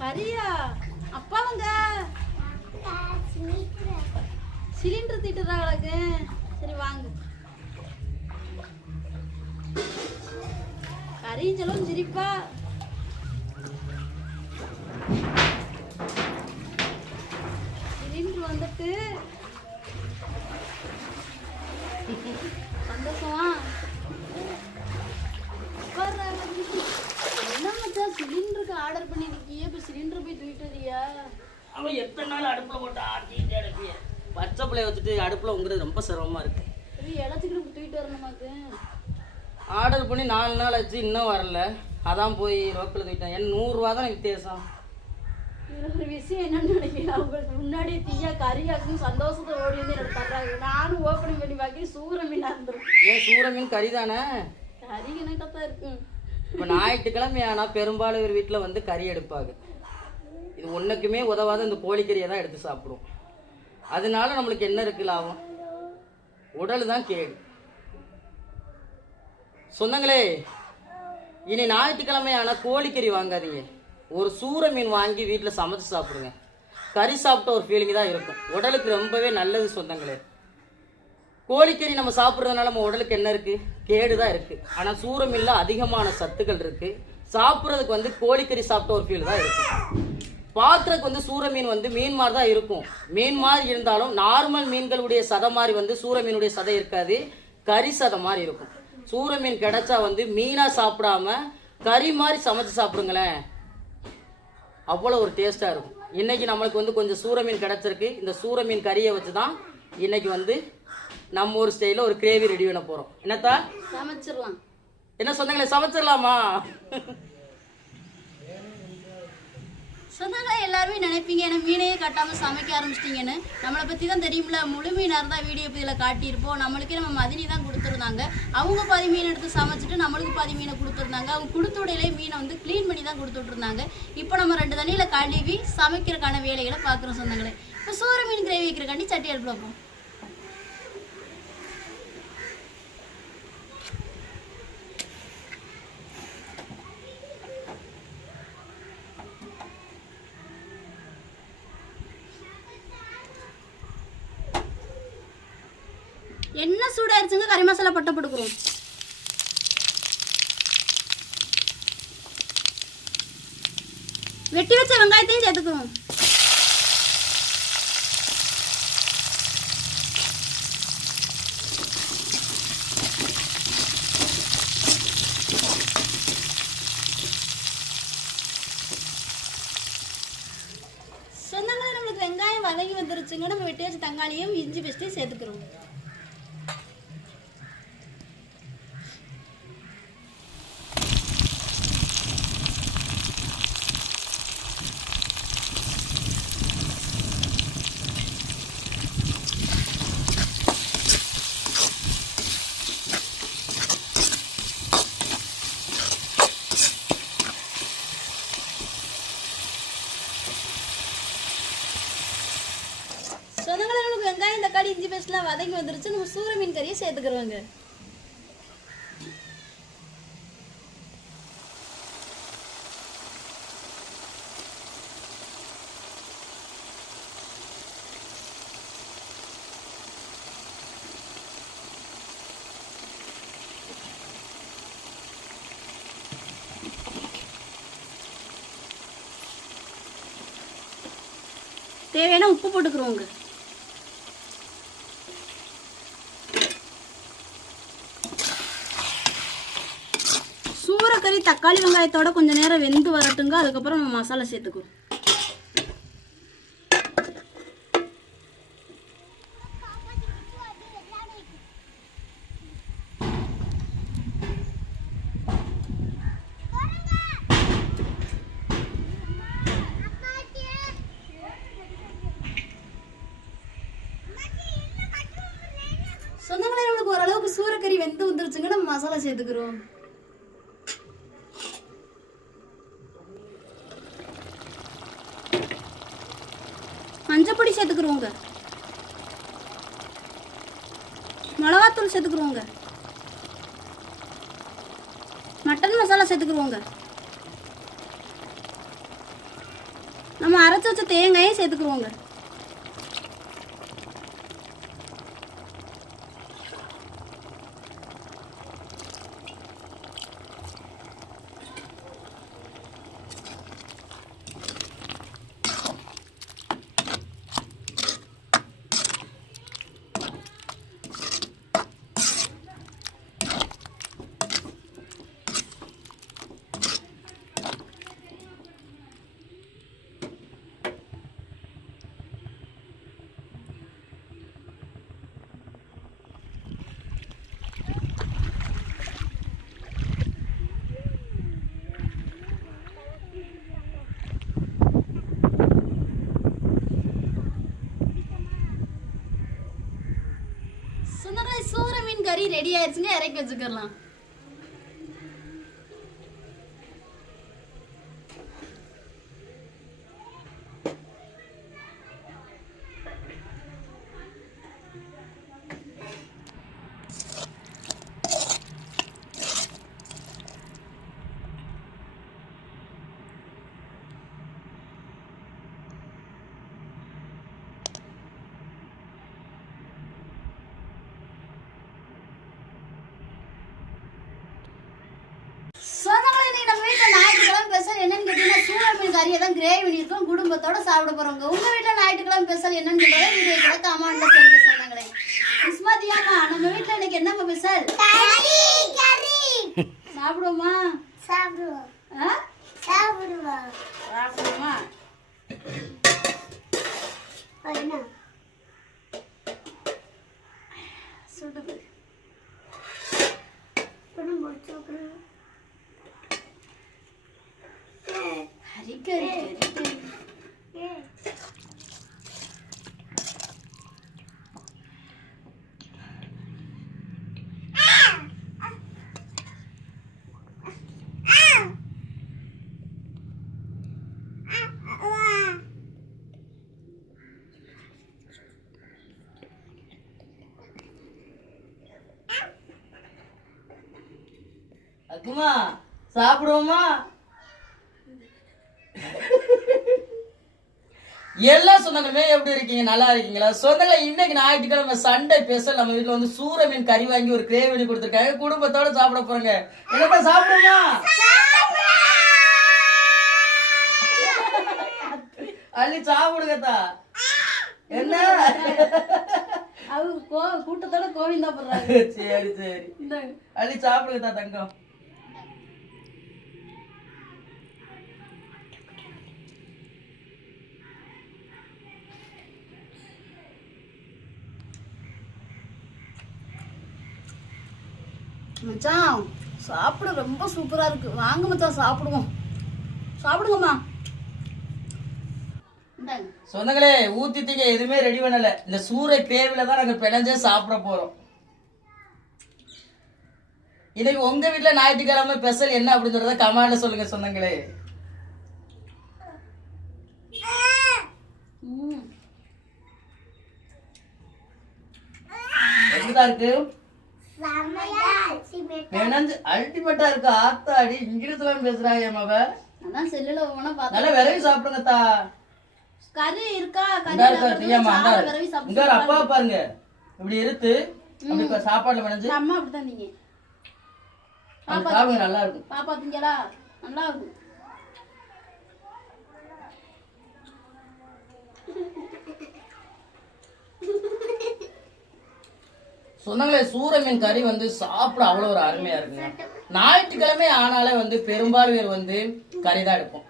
கரியா அப்பா வாங்க சிலிண்டர் தீட்டுறாங்களுக்கு. சரி வாங்க. கரியும் செலவும் சிரிப்பா. சிலிண்டர் வந்துட்டு சந்தோஷமா என்ன மச்சான் சிலிண்டருக்கு ஆர்டர் பண்ணிருக்கியே, இப்ப சிலிண்டர் போய் தூக்கிட்டு வரியா? அவன் எத்தனை நாள் அடுப்புல போட்டு ஆட்டிட்டே அனுப்பிய பச்சை பிள்ளைய வச்சுட்டு அடுப்புல உங்கிறது ரொம்ப சிரமமா இருக்கு. எல்லாத்துக்கும் தூக்கிட்டு வரணுமாக்கு ஆர்டர் பண்ணி 4 நாள் ஆச்சு, இன்னும் வரல. அதான் போய் ரோக்கில் தூக்கிட்டேன். என்ன 100 ரூபா தான் வித்தியாசம். ஒரு விஷயம் என்னன்னு நினைக்கிறேன், அவங்களுக்கு முன்னாடியே தீயா கறியாக்கும் சந்தோஷத்தை ஓடி வந்து எனக்கு தர்றாங்க. நானும் ஓப்பனிங் பண்ணி பார்க்க சூற மீனா இருந்துடும். ஏன் சூற மீன் கறி தானே? கறி கணக்காக தான் இருக்கு. இப்போ ஞாயிற்றுக்கிழமை ஆனால் பெரும்பாலும் ஒரு வீட்டில் வந்து கறி எடுப்பாங்க. இது ஒன்றுக்குமே உதவாத இந்த கோழிக்கறியை தான் எடுத்து சாப்பிடுவோம். அதனால நம்மளுக்கு என்ன இருக்கு லாபம்? உடல் தான் கேடு. சொந்தங்களே, இனி ஞாயிற்றுக்கிழமை ஆனால் கோழிக்கறி வாங்காதீங்க. ஒரு சூற மீன் வாங்கி வீட்டில் சமைச்சு சாப்பிடுங்க. கறி சாப்பிட்ட ஒரு ஃபீலிங் தான் இருக்கும். உடலுக்கு ரொம்பவே நல்லது சொந்தங்களே. கோழிக்கறி நம்ம சாப்பிட்றதுனால நம்ம உடலுக்கு என்ன இருக்குது? கேடு தான் இருக்குது. ஆனால் சூற மீனில் அதிகமான சத்துக்கள் இருக்குது. சாப்பிட்றதுக்கு வந்து கோழிக்கறி சாப்பிட்ட ஒரு ஃபீல் தான் இருக்கும். பார்க்குறதுக்கு வந்து சூற மீன் வந்து மீன் மாதிரி தான் இருக்கும். மீன் மாதிரி இருந்தாலும் நார்மல் மீன்களுடைய சதை மாதிரி வந்து சூற மீனுடைய சதை இருக்காது, கறி சதை மாதிரி இருக்கும். சூற மீன் கிடைச்சா வந்து மீனாக சாப்பிடாம கறி மாதிரி சமைச்சு சாப்பிடுங்களேன், அவ்வளோ ஒரு டேஸ்ட்டாக இருக்கும். இன்றைக்கி நம்மளுக்கு வந்து கொஞ்சம் சூற மீன் கிடச்சிருக்கு. இந்த சூற மீன் கறியை வச்சு தான் இன்றைக்கி வந்து நம்ம ஒரு ஸ்டைலில் ஒரு கிரேவி ரெடி பண்ண போகிறோம். என்னத்தா சமைச்சிடலாம்? என்ன சொந்தங்களே, சமைச்சிடலாமா? சொன்னாங்க எல்லாருமே நினைப்பீங்க ஏன்னா மீனையே காட்டாமல் சமைக்க ஆரம்பிச்சிட்டிங்கன்னு. நம்மளை பற்றி தான் தெரியுமில்ல, முழு மீனாக இருந்தால் வீடியோ பதில் காட்டியிருப்போம். நம்மளுக்கே நம்ம மதினி தான் கொடுத்துருந்தாங்க. அவங்க பாதி மீன் எடுத்து சமைச்சிட்டு நம்மளுக்கு பாதி மீனை கொடுத்துருந்தாங்க. அவங்க கொடுத்த உடையிலே மீனை வந்து க்ளீன் பண்ணி தான் கொடுத்துட்ருந்தாங்க. இப்போ நம்ம 2 தண்ணியில் கழுவி சமைக்கிறதுக்கான வேலைகளை பார்க்குறோம் சொந்தங்களே. இப்போ சூற மீன் கிரேவி வைக்கிறக்காண்டி சட்டி அடுப்பில் வைப்போம். என்ன சூடாயிருச்சுங்க, கறி மசாலா பட்டை போட்டுக்கிறோம். வெட்டி வச்ச வெங்காயத்தையும் சேர்த்துக்கிறோம். சொந்தங்களே, நம்மளுக்கு வெங்காயம் வதங்கி வந்துருச்சுங்க. நம்ம வெட்டி வச்ச தக்காளியும் இஞ்சி பேஸ்ட்டையும் சேர்த்துக்கிறோம். சொந்தங்களே, நமக்கு வெங்காயம் தக்காளி இஞ்சி பேஸ்ட்லாம் வதங்கி வந்துருச்சு. நம்ம சூற மீன் கறியை சேர்த்துக்கிறோங்க. தேவையான உப்பு போட்டுக்கிறோங்க. சூறக்கறி தக்காளி வெங்காயத்தோட கொஞ்சம் நேரம் வெந்து வரட்டுங்க. அதுக்கப்புறம் நம்ம மசாலா சேர்த்துக்குவோம். சொந்தங்களே, நம்மளுக்கு ஓரளவுக்கு சூறக்கறி வெந்து வந்துருச்சுங்க. நம்ம மசாலா சேர்த்துக்கிறோம். மஞ்சப்பொடி சேர்த்துக்கிறோங்க. மிளகாத்தூள் சேர்த்துக்கிறோங்க. மட்டன் மசாலா சேர்த்துக்கிறோங்க. நம்ம அரைச்சி வச்ச தேங்காயும் சேர்த்துக்குருவோங்க. சூர மீன் கறி ரெடி ஆயிடுச்சுங்க. இறக்கி வச்சுக்கலாம். நம்ம வீட்டில் ஞாயிற்றுக்கிழமை ஸ்பெஷல் என்னன்னு கேட்டீங்கன்னா சூர மீன் கறியை தான் கிரேவி பண்ணியிருக்கோம். குடும்பத்தோட சாப்பிட போறோங்க. உங்க வீட்டில் ஞாயிற்றுக்கிழமை ஸ்பெஷல் என்னன்னு கேட்டா வீடியோ கூட கமெண்ட்ல சொல்லுங்க சொன்னாங்களே. இஸ்மாதியாமா நம்ம வீட்டில் இன்னைக்கு என்ன ஸ்பெஷல்? சாப்பிடுவோமா? சாப்பிடுவோம். சாப்பிடுவோமா? சுடுது. அக்குமா சாப்பிடுவோமா? எல்லா சொந்தங்களுமே எப்படி இருக்கீங்க? நல்லா இருக்கீங்களா? சொந்தங்களை இன்னைக்கு ஞாயிற்றுக்கிழமை சண்டே ஸ்பெஷல் நம்ம வீட்டுல வந்து சூர மீன் கறி வாங்கி ஒரு கிரேவி பண்ணி கொடுத்துருக்காங்க. குடும்பத்தோட சாப்பிட போறோங்க. என்னப்பா சாப்பிடுமா? அள்ளி சாப்பிடுங்கத்தா. என்ன அவங்க கூட்டத்தோட கோவிந்தா போடுறாங்க. சரி சரி அள்ளி சாப்பிடுங்கத்தா தங்கம். மச்சான் சாப்பிட ரொம்ப சூப்பரா இருக்கு. வாங்க மச்சான் சாப்பிடுவோம். சாப்பிடுங்கம்மா. சொந்தங்களே ஊத்திட்டீங்க, எதுவுமே ரெடி பண்ணல. இந்த சூறை கிரேவில தான் நாங்க பிணைஞ்சே சாப்பிட போறோம். இன்னைக்கு உங்க வீட்டுல ஞாயிற்றுக்கிழமை ஸ்பெஷல் என்ன அப்படின்றத கமெண்ட்ல சொல்லுங்க சொந்தங்களே. எப்படிதான் இருக்கு? அல்டிமேட்டா இருக்கு. ஆத்தாடி இங்கிலீஷ்ல பேசுறாங்க மவ. அதான் செல்லுல போனா பார்த்தா நல்லா விரவி சாப்பிடுங்கத்தா. கறி இருக்கா? இங்க அப்பா பாருங்க இப்படி இருக்கு. அப்படி சாப்பாடுல விளைஞ்சு அம்மா அப்படிதான் நீங்க சாப்பிடுங்க. நல்லா இருக்கும். பாப்பா திங்களா? நல்லா இருக்கும். சொன்னாங்களே சூர மீன் கறி வந்து சாப்பிட அவ்வளவு ஒரு அருமையா இருக்குங்க. ஞாயிற்றுக்கிழமை ஆனாலே வந்து பெரும்பாலும் பேர் வந்து கறி தான் எடுப்போம்.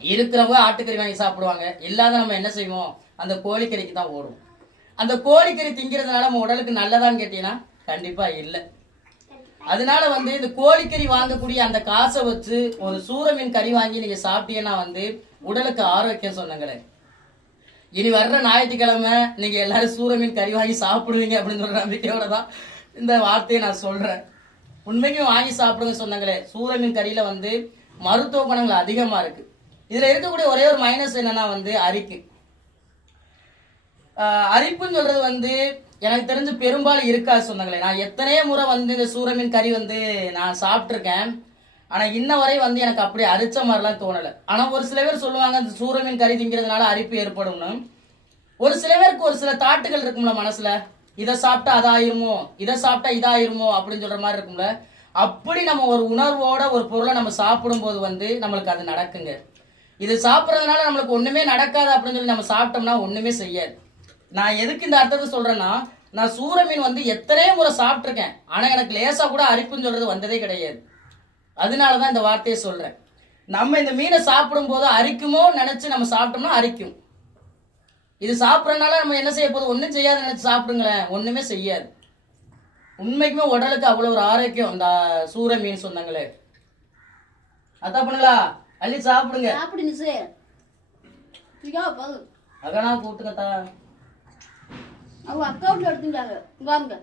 இருக்கிறவங்க ஆட்டுக்கறி வாங்கி சாப்பிடுவாங்க. இல்லாத நம்ம என்ன செய்வோம்? அந்த கோழிக்கறிக்கு தான் ஓடுவோம். அந்த கோழிக்கறி திங்கிறதுனால நம்ம உடலுக்கு நல்லதான்னு கேட்டீங்கன்னா கண்டிப்பா இல்லை. அதனால வந்து இந்த கோழிக்கறி வாங்கக்கூடிய அந்த காசை வச்சு ஒரு சூர மீன் கறி வாங்கி நீங்க சாப்பிட்டீங்கன்னா வந்து உடலுக்கு ஆரோக்கியம் சொன்னாங்களே. இனி வர்ற ஞாயிற்றுக்கிழமை நீங்க எல்லாரும் சூர மீன் கறி வாங்கி சாப்பிடுவீங்க அப்படின்னு சொல்ற நம்பிக்கையோட தான் இந்த வார்த்தையை நான் சொல்றேன். உண்மைக்கும் வாங்கி சாப்பிடுங்க சொன்னாங்களே. சூர மீன் கறியில வந்து மருத்துவ குணங்கள் அதிகமா இருக்கு. இதுல இருக்கக்கூடிய ஒரே ஒரு மைனஸ் என்னன்னா வந்து அரிப்பு. அரிப்புன்னு சொல்றது வந்து எனக்கு தெரிஞ்சு பெரும்பாலும் இருக்காது சொன்னாங்களே. நான் எத்தனையோ முறை வந்து இந்த சூர மீன் கறி வந்து நான் சாப்பிட்ருக்கேன். ஆனா இன்ன வரை வந்து எனக்கு அப்படி அரிச்ச மாதிரிலாம் தோணல. ஆனா ஒரு சில பேர் சொல்லுவாங்க இந்த சூர மீன் கறி திங்கிறதுனால அரிப்பு ஏற்படும்னு. ஒரு சில பேருக்கு ஒரு சில தாட்டுகள் இருக்கும்ல மனசுல, இதை சாப்பிட்டா அதாயிருமோ, இதை சாப்பிட்டா இதாயிருமோ அப்படின்னு சொல்ற மாதிரி இருக்கும்ல. அப்படி நம்ம ஒரு உணர்வோட ஒரு பொருளை நம்ம சாப்பிடும் போது வந்து நம்மளுக்கு அது நடக்குங்க. இது சாப்பிட்றதுனால நம்மளுக்கு ஒண்ணுமே நடக்காது அப்படின்னு சொல்லி நம்ம சாப்பிட்டோம்னா ஒண்ணுமே செய்யாது. நான் எதுக்கு இந்த அர்த்தத்தை சொல்றேன்னா, நான் சூர மீன் வந்து எத்தனையோ முறை சாப்பிட்ருக்கேன். ஆனா எனக்கு லேசா கூட அரிப்புன்னு சொல்றது வந்ததே கிடையாது. அதனாலதான் இந்த வார்த்தையை சொல்றேன். நம்ம இந்த மீனை சாப்பிடும் போது அரிக்குமோ நினைச்சு நம்ம சாப்பிட்டோம்னா அரிக்கும். இது சாப்பிட்றதுனால நம்ம என்ன செய்ய போதும், ஒன்றும் செய்யாது நினைச்சு சாப்பிடுங்களேன், ஒண்ணுமே செய்யாது. உண்மைக்குமே உடலுக்கு அவ்வளவு ஒரு ஆரோக்கியம் அந்த சூர மீன் சொன்னாங்களே. அதான் பண்ணுங்களா, அள்ளி சாப்பிடுங்க. சாப்பிடு நிசு. அகனா கூட்டுங்கத்தா. அவங்க அக்கௌண்ட்ல எடுத்துட்டாங்க. வாங்க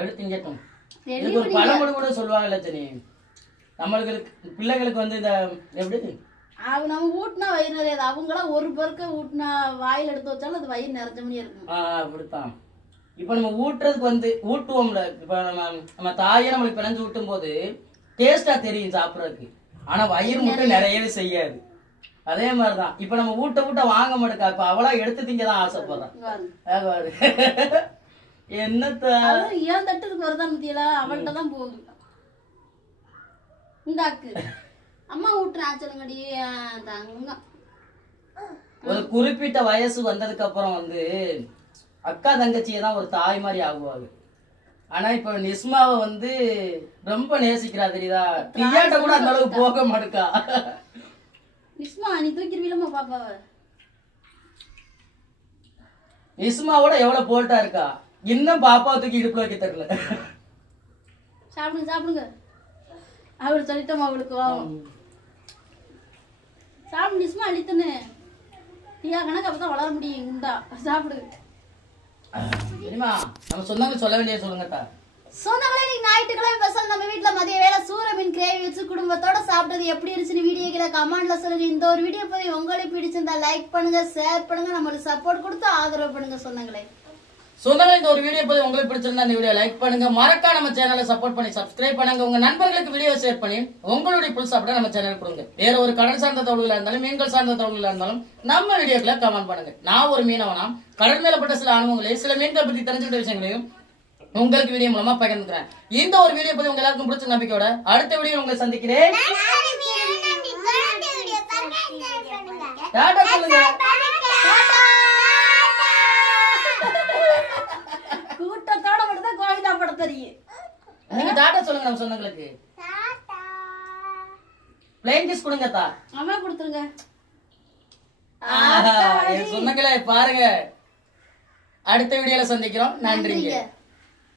எடுத்துங்கட்டும். இதுக்கு ஒரு பழமொழி கூட சொல்லுவாங்க லட்சணி, நம்மளுக்கு பிள்ளைகளுக்கு வந்து இந்த எப்படி அவங்க நம்ம ஊட்டினா வயிறு நிறையாது. அவங்களாம் ஒரு பொருக்க ஊட்டினா வாயில் எடுத்து வச்சாலும் அது வயிறு நிறைஞ்ச மணி இருக்கும். அப்படித்தான். இப்ப நம்ம ஊட்டுறதுக்கு வந்து ஊட்டுவோம்ல, இப்ப நம்ம தாயே நம்மளுக்கு பிணைஞ்சு ஊட்டும் போது டேஸ்டா தெரியும் சாப்பிட்றதுக்கு. ஆனா வயிறு மட்டும் நிறையவே செய்யாது. அதே மாதிரிதான் இப்ப நம்ம ஊட்ட வாங்க மாட்டேக்கா. இப்ப அவளா எடுத்து திங்கதான் ஆசைப்படுறான். என்னத்த ஏன் தட்டுக்கு வருதான் பத்தியலா, அவள்கிட்ட தான் போகுது. இந்தாக்கு அம்மா ஊட்டுற ஆச்சலங்கடி தாங்க. ஒரு குறிப்பிட்ட வயசு வந்ததுக்கு அப்புறம் வந்து அக்கா தங்கச்சியை தான் ஒரு தாய் மாதிரி ஆகுவாங்க. ஆனா இப்ப நிஸ்மாவை வந்து ரொம்ப நேசிக்கிறா தெரியுதா. பிரியாட்ட கூட அந்த அளவுக்கு போக மாட்டேக்கா. நிஸ்மா நீ தூக்கிடுவீலமா பாப்பாவ. நிஸ்மாவோட எவ்வளவு போல்ட்டா இருக்கா. இன்னும் பாப்பாவை தூக்கி இடுப்புல வைக்க தெரியல. சாப்பிடுங்க சாப்பிடுங்க. அவரு சொல்லிட்டோமா அவளுக்கு வாவும் சாப்பிடு நிஸ்மா அழித்தனு. ஐயா கணக்கு அப்பதான் வளர முடியும். உண்டா சாப்பிடு. சரிமா, நம்ம சொந்தங்களுக்கு சொல்ல வேண்டிய சொல்லுங்கத்தா. சொந்தங்களே, இன்னைக்கு ஞாயிற்றுக்கிழமை ஸ்பெஷல் நம்ம வீட்டுல மதிய வேலை சூர மீன் கிரேவி வச்சு குடும்பத்தோட சாப்பிட்டது எப்படி இருந்துச்சுன்னு வீடியோக்களை கமெண்ட்ல சொல்லுங்க. இந்த ஒரு வீடியோ போய் உங்களுக்கு பிடிச்சிருந்தா லைக் பண்ணுங்க, ஷேர் பண்ணுங்க, நம்மளுக்கு சப்போர்ட் கொடுத்து ஆதரவு பண்ணுங்க. சொந்தங்களே இந்த ஒரு வீடியோ போய் உங்களுக்கு பிடிச்சிருந்தா இந்த வீடியோ லைக் பண்ணுங்க, மறக்காம நம்ம சேனலை சப்போர்ட் பண்ணி சப்ஸ்கிரைப் பண்ணுங்க, உங்க நண்பர்களுக்கு வீடியோ ஷேர் பண்ணி உங்களுடைய புல் சாப்பிட நம்ம சேனல் கொடுங்க. வேற ஒரு கடல் சார்ந்த தகவல்களா இருந்தாலும் மீன்கள் சார்ந்த தகவல்களா இருந்தாலும் நம்ம வீடியோக்களை கமெண்ட் பண்ணுங்க. நான் ஒரு மீனவனா கடல் மேலப்பட்ட சில அனுபவங்களையும் சில மீன்களை பத்தி தெரிஞ்சுக்கிட்ட விஷயங்களையும் உங்களுக்கு வீடியோ மூலமா பகிர்ந்துக்கிறேன். இந்த ஒரு வீடியோ பத்தி உங்க எல்லாருக்கும் பிடிச்ச நம்பிக்கையோட அடுத்த வீடியோ உங்களை சந்திக்கிறேன். டாடா சொல்லுங்க. கூட்டத்தோட மட்டும் தான் கோவிலா படம் தெரியும். நீங்க டாடா சொல்லுங்க நம்ம சொந்தங்களுக்கு. பிளேன் கிஸ் கொடுங்க தா. அம்மா கொடுத்துருங்க. சொந்தங்களே பாருங்க, அடுத்த வீடியோல சந்திக்கிறோம். நன்றிங்க.